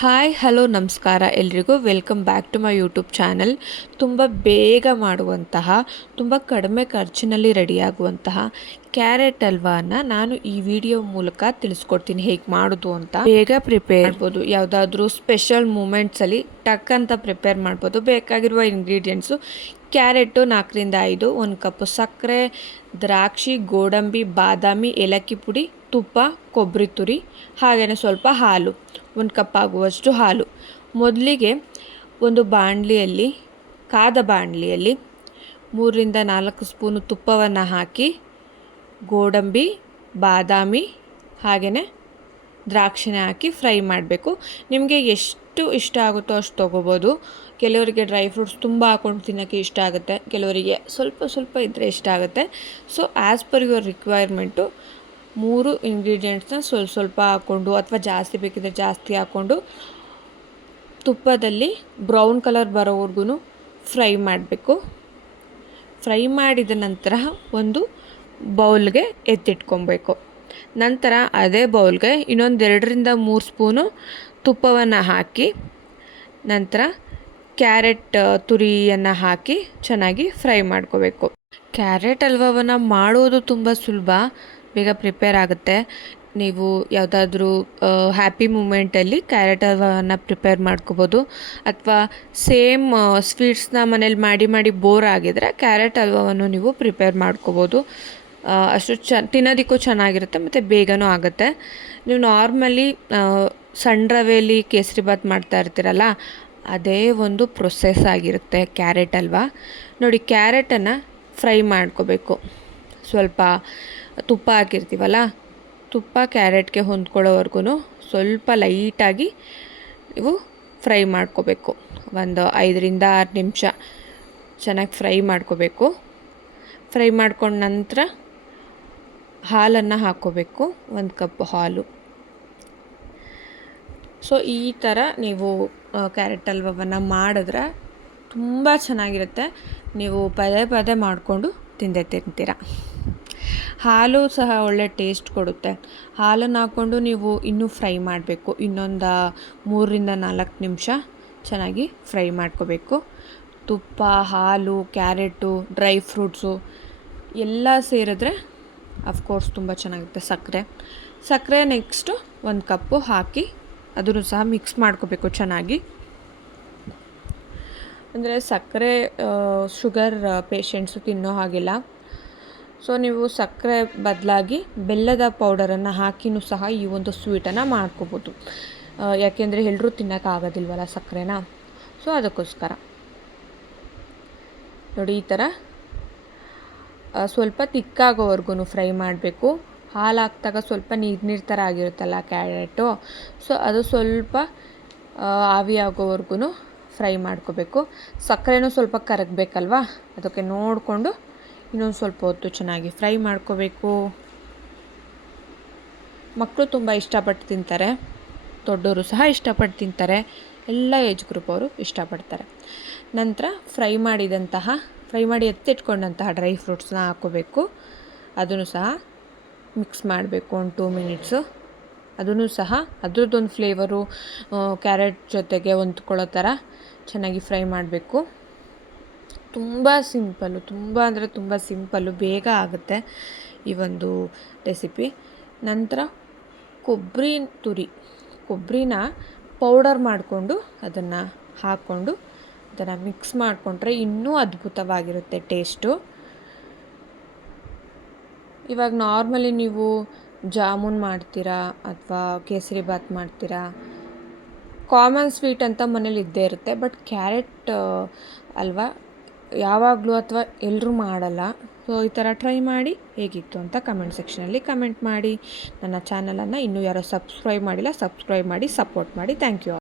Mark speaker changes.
Speaker 1: Hi hello ನಮಸ್ಕಾರ ಎಲ್ರಿಗೂ. Welcome back to my YouTube channel ತುಂಬ ಬೇಗ ಮಾಡುವಂತಹ, ತುಂಬ ಕಡಿಮೆ ಖರ್ಚಿನಲ್ಲಿ ರೆಡಿಯಾಗುವಂತಹ ಕ್ಯಾರೆಟ್ ಹಲ್ವಾನ ನಾನು ಈ ವಿಡಿಯೋ ಮೂಲಕ ತಿಳಿಸ್ಕೊಡ್ತೀನಿ ಹೇಗೆ ಮಾಡೋದು ಅಂತ. ಬೇಗ ಪ್ರಿಪೇರ್ ಮಾಡ್ಬೋದು. ಯಾವುದಾದ್ರೂ ಸ್ಪೆಷಲ್ ಮೂಮೆಂಟ್ಸಲ್ಲಿ ಟಕ್ ಅಂತ ಪ್ರಿಪೇರ್ ಮಾಡ್ಬೋದು. ಬೇಕಾಗಿರುವ ಇಂಗ್ರೀಡಿಯೆಂಟ್ಸು ಕ್ಯಾರೆಟು ನಾಲ್ಕರಿಂದ ಐದು, ಒಂದು ಕಪ್ಪು ಸಕ್ಕರೆ, ದ್ರಾಕ್ಷಿ, ಗೋಡಂಬಿ, ಬಾದಾಮಿ, ಏಲಕ್ಕಿ ಪುಡಿ, ತುಪ್ಪ, ಕೊಬ್ಬರಿ ತುರಿ ಹಾಗೆಯೇ ಸ್ವಲ್ಪ ಹಾಲು, ಒಂದು ಕಪ್ ಆಗುವಷ್ಟು ಹಾಲು. ಮೊದಲಿಗೆ ಒಂದು ಬಾಣಲಿಯಲ್ಲಿ, ಕಾದ ಬಾಣಲಿಯಲ್ಲಿ ಮೂರರಿಂದ ನಾಲ್ಕು ಸ್ಪೂನು ತುಪ್ಪವನ್ನು ಹಾಕಿ, ಗೋಡಂಬಿ, ಬಾದಾಮಿ ಹಾಗೆಯೇ ದ್ರಾಕ್ಷಿನ ಹಾಕಿ ಫ್ರೈ ಮಾಡಬೇಕು. ನಿಮಗೆ ಎಷ್ಟು ಇಷ್ಟ ಆಗುತ್ತೋ ಅಷ್ಟು ತೊಗೋಬೋದು. ಕೆಲವರಿಗೆ ಡ್ರೈ ಫ್ರೂಟ್ಸ್ ತುಂಬ ಹಾಕೊಂಡು ತಿನ್ನೋಕ್ಕೆ ಇಷ್ಟ ಆಗುತ್ತೆ. ಕೆಲವರಿಗೆ ಸ್ವಲ್ಪ ಸ್ವಲ್ಪ ಇದ್ದರೆ ಇಷ್ಟ ಆಗುತ್ತೆ. So as per your requirement ಮೂರು ಇಂಗ್ರೀಡಿಯೆಂಟ್ಸ್ನ ಸ್ವಲ್ಪ ಸ್ವಲ್ಪ ಹಾಕ್ಕೊಂಡು ಅಥವಾ ಜಾಸ್ತಿ ಬೇಕಿದ್ರೆ ಜಾಸ್ತಿ ಹಾಕ್ಕೊಂಡು ತುಪ್ಪದಲ್ಲಿ ಬ್ರೌನ್ ಕಲರ್ ಬರೋವರೆಗೂ ಫ್ರೈ ಮಾಡಬೇಕು. ಫ್ರೈ ಮಾಡಿದ ನಂತರ ಒಂದು ಬೌಲ್ಗೆ ಎತ್ತಿಟ್ಕೊಬೇಕು. ನಂತರ ಅದೇ ಬೌಲ್ಗೆ ಇನ್ನೊಂದು ಎರಡರಿಂದ ಮೂರು ಸ್ಪೂನು ತುಪ್ಪವನ್ನು ಹಾಕಿ ನಂತರ ಕ್ಯಾರೆಟ್ ತುರಿಯನ್ನು ಹಾಕಿ ಚೆನ್ನಾಗಿ ಫ್ರೈ ಮಾಡ್ಕೋಬೇಕು. ಕ್ಯಾರೆಟ್ ಹಲ್ವವನ್ನು ಮಾಡೋದು ತುಂಬ ಸುಲಭ, ಬೇಗ ಪ್ರಿಪೇರ್ ಆಗುತ್ತೆ. ನೀವು ಯಾವುದಾದ್ರೂ ಹ್ಯಾಪಿ ಮೂಮೆಂಟಲ್ಲಿ ಕ್ಯಾರೆಟ್ ಹಲ್ವವನ್ನು ಪ್ರಿಪೇರ್ ಮಾಡ್ಕೋಬೋದು. ಅಥವಾ ಸೇಮ್ ಸ್ವೀಟ್ಸ್ನ ಮನೇಲಿ ಮಾಡಿ ಮಾಡಿ ಬೋರ್ ಆಗಿದ್ರೆ ಕ್ಯಾರೆಟ್ ಹಲ್ವವನ್ನು ನೀವು ಪ್ರಿಪೇರ್ ಮಾಡ್ಕೋಬೋದು. ಅಷ್ಟು ಚ, ತಿನ್ನೋದಕ್ಕೂ ಚೆನ್ನಾಗಿರುತ್ತೆ, ಮತ್ತು ಬೇಗನೂ ಆಗುತ್ತೆ. ನೀವು ನಾರ್ಮಲಿ ಸಣ್ಣ ರವೆಯಲ್ಲಿ ಕೇಸರಿಬಾತ್ ಮಾಡ್ತಾ ಇರ್ತೀರಲ್ಲ, ಅದೇ ಒಂದು ಪ್ರೊಸೆಸ್ ಆಗಿರುತ್ತೆ ಕ್ಯಾರೆಟ್ ಅಲ್ವಾ? ನೋಡಿ ಕ್ಯಾರೆಟನ್ನು ಫ್ರೈ ಮಾಡ್ಕೋಬೇಕು. ಸ್ವಲ್ಪ ತುಪ್ಪ ಹಾಕಿರ್ತೀವಲ್ಲ, ತುಪ್ಪ ಕ್ಯಾರೆಟ್ಗೆ ಹೊಂದ್ಕೊಳ್ಳೋವರೆಗೂ ಸ್ವಲ್ಪ ಲೈಟಾಗಿ ನೀವು ಫ್ರೈ ಮಾಡ್ಕೋಬೇಕು. ಒಂದು ಐದರಿಂದ ಆರು ನಿಮಿಷ ಚೆನ್ನಾಗಿ ಫ್ರೈ ಮಾಡ್ಕೋಬೇಕು. ಫ್ರೈ ಮಾಡ್ಕೊಂಡ ನಂತರ ಹಾಲನ್ನು ಹಾಕ್ಕೋಬೇಕು, ಒಂದು ಕಪ್ ಹಾಲು. ಸೊ ಈ ಥರ ನೀವು ಕ್ಯಾರೆಟ್ ಹಲ್ವವನ್ನು ಮಾಡಿದ್ರೆ ತುಂಬ ಚೆನ್ನಾಗಿರುತ್ತೆ. ನೀವು ಪದೇ ಪದೇ ಮಾಡಿಕೊಂಡು ತಿಂದೇ ತಿಂತೀರ. ಹಾಲು ಸಹ ಒಳ್ಳೆ ಟೇಸ್ಟ್ ಕೊಡುತ್ತೆ. ಹಾಲನ್ನು ಹಾಕ್ಕೊಂಡು ನೀವು ಇನ್ನೂ ಫ್ರೈ ಮಾಡಬೇಕು. ಇನ್ನೊಂದು ಮೂರರಿಂದ ನಾಲ್ಕು ನಿಮಿಷ ಚೆನ್ನಾಗಿ ಫ್ರೈ ಮಾಡ್ಕೋಬೇಕು. ತುಪ್ಪ, ಹಾಲು, ಕ್ಯಾರೆಟು, ಡ್ರೈ ಫ್ರೂಟ್ಸು ಎಲ್ಲ ಸೇರಿದ್ರೆ ಅಫ್ಕೋರ್ಸ್ ತುಂಬ ಚೆನ್ನಾಗಿರುತ್ತೆ ಸಕ್ಕರೆ. ಸಕ್ಕರೆ ನೆಕ್ಸ್ಟು ಒಂದು ಕಪ್ಪು ಹಾಕಿ ಅದನ್ನು ಸಹ ಮಿಕ್ಸ್ ಮಾಡ್ಕೋಬೇಕು ಚೆನ್ನಾಗಿ. ಅಂದರೆ ಸಕ್ಕರೆ ಶುಗರ್ ಪೇಷಂಟ್ಸು ತಿನ್ನೋ ಹಾಗಿಲ್ಲ. ಸೊ ನೀವು ಸಕ್ಕರೆ ಬದಲಾಗಿ ಬೆಲ್ಲದ ಪೌಡರನ್ನು ಹಾಕಿನೂ ಸಹ ಈ ಒಂದು ಸ್ವೀಟನ್ನು ಮಾಡ್ಕೋಬೋದು. ಯಾಕೆಂದರೆ ಎಲ್ಲರೂ ತಿನ್ನೋಕ್ಕಾಗೋದಿಲ್ವಲ್ಲ ಸಕ್ಕರೆನ? ಸೊ ಅದಕ್ಕೋಸ್ಕರ. ನೋಡಿ, ಈ ಥರ ಸ್ವಲ್ಪ ತಿಕ್ಕಾಗೋವರೆಗೂ ಫ್ರೈ ಮಾಡಬೇಕು. ಹಾಲು ಹಾಕಿದಾಗ ಸ್ವಲ್ಪ ನೀರು ನೀರು ಥರ ಆಗಿರುತ್ತಲ್ಲ ಕ್ಯಾರೆಟು. ಸೊ, ಅದು ಸ್ವಲ್ಪ ಆವಿ ಆಗೋವರೆಗೂ ಫ್ರೈ ಮಾಡ್ಕೋಬೇಕು. ಸಕ್ಕರೆನೂ ಸ್ವಲ್ಪ ಕರಗಬೇಕಲ್ವಾ? ಅದಕ್ಕೆ ನೋಡಿಕೊಂಡು ಇನ್ನೊಂದು ಸ್ವಲ್ಪ ಹೊತ್ತು ಚೆನ್ನಾಗಿ ಫ್ರೈ ಮಾಡ್ಕೋಬೇಕು. ಮಕ್ಕಳು ತುಂಬ ಇಷ್ಟಪಟ್ಟು ತಿಂತಾರೆ. ದೊಡ್ಡವರು ಸಹ ಇಷ್ಟಪಟ್ಟು ತಿಂತಾರೆ. ಎಲ್ಲ ಏಜ್ ಗ್ರೂಪ್ ಅವರು ಇಷ್ಟಪಡ್ತಾರೆ. ನಂತರ ಫ್ರೈ ಮಾಡಿದಂತಹ ಫ್ರೈ ಮಾಡಿ ಎತ್ತಿಟ್ಕೊಂಡಂತಹ ಡ್ರೈ ಫ್ರೂಟ್ಸ್ನ ಹಾಕೋಬೇಕು. ಅದನ್ನು ಸಹ ಮಿಕ್ಸ್ ಮಾಡಬೇಕು ಒಂದು ಟೂ ಮಿನಿಟ್ಸು. ಅದನ್ನು ಸಹ ಅದ್ರದ್ದೊಂದು ಫ್ಲೇವರು ಕ್ಯಾರೆಟ್ ಜೊತೆಗೆ ಹೊಂದ್ಕೊಳ್ಳೋ ಥರ ಚೆನ್ನಾಗಿ ಫ್ರೈ ಮಾಡಬೇಕು. ತುಂಬ ಸಿಂಪಲ್ಲು, ತುಂಬ ಅಂದರೆ ತುಂಬ ಸಿಂಪಲ್ಲು, ಬೇಗ ಆಗುತ್ತೆ ಈ ಒಂದು ರೆಸಿಪಿ. ನಂತರ ಕೊಬ್ಬರಿ ತುರಿ, ಕೊಬ್ಬರಿನ ಪೌಡರ್ ಮಾಡಿಕೊಂಡು ಅದನ್ನು ಹಾಕ್ಕೊಂಡು ಅದನ್ನು ಮಿಕ್ಸ್ ಮಾಡಿಕೊಂಡ್ರೆ ಇನ್ನೂ ಅದ್ಭುತವಾಗಿರುತ್ತೆ ಟೇಸ್ಟು. ಇವಾಗ ನಾರ್ಮಲಿ ನೀವು ಜಾಮೂನ್ ಮಾಡ್ತೀರಾ ಅಥವಾ ಕೇಸರಿ ಬಾತ್ ಮಾಡ್ತೀರಾ? ಕಾಮನ್ ಸ್ವೀಟ್ ಅಂತ ಮನೇಲಿ ಇದ್ದೇ ಇರುತ್ತೆ, ಬಟ್ ಕ್ಯಾರೆಟ್ ಅಲ್ವಾ? ಯಾವಾಗಲೂ ಅಥವಾ ಎಲ್ಲರೂ ಮಾಡಲ್ಲ. ಸೊ, ಈ ಥರ ಟ್ರೈ ಮಾಡಿ, ಹೇಗಿತ್ತು ಅಂತ ಕಮೆಂಟ್ ಸೆಕ್ಷನಲ್ಲಿ ಕಮೆಂಟ್ ಮಾಡಿ. ನನ್ನ ಚಾನಲನ್ನು ಇನ್ನೂ ಯಾರೋ ಸಬ್ಸ್ಕ್ರೈಬ್ ಮಾಡಿಲ್ಲ, ಸಬ್ಸ್ಕ್ರೈಬ್ ಮಾಡಿ, ಸಪೋರ್ಟ್ ಮಾಡಿ. Thank you.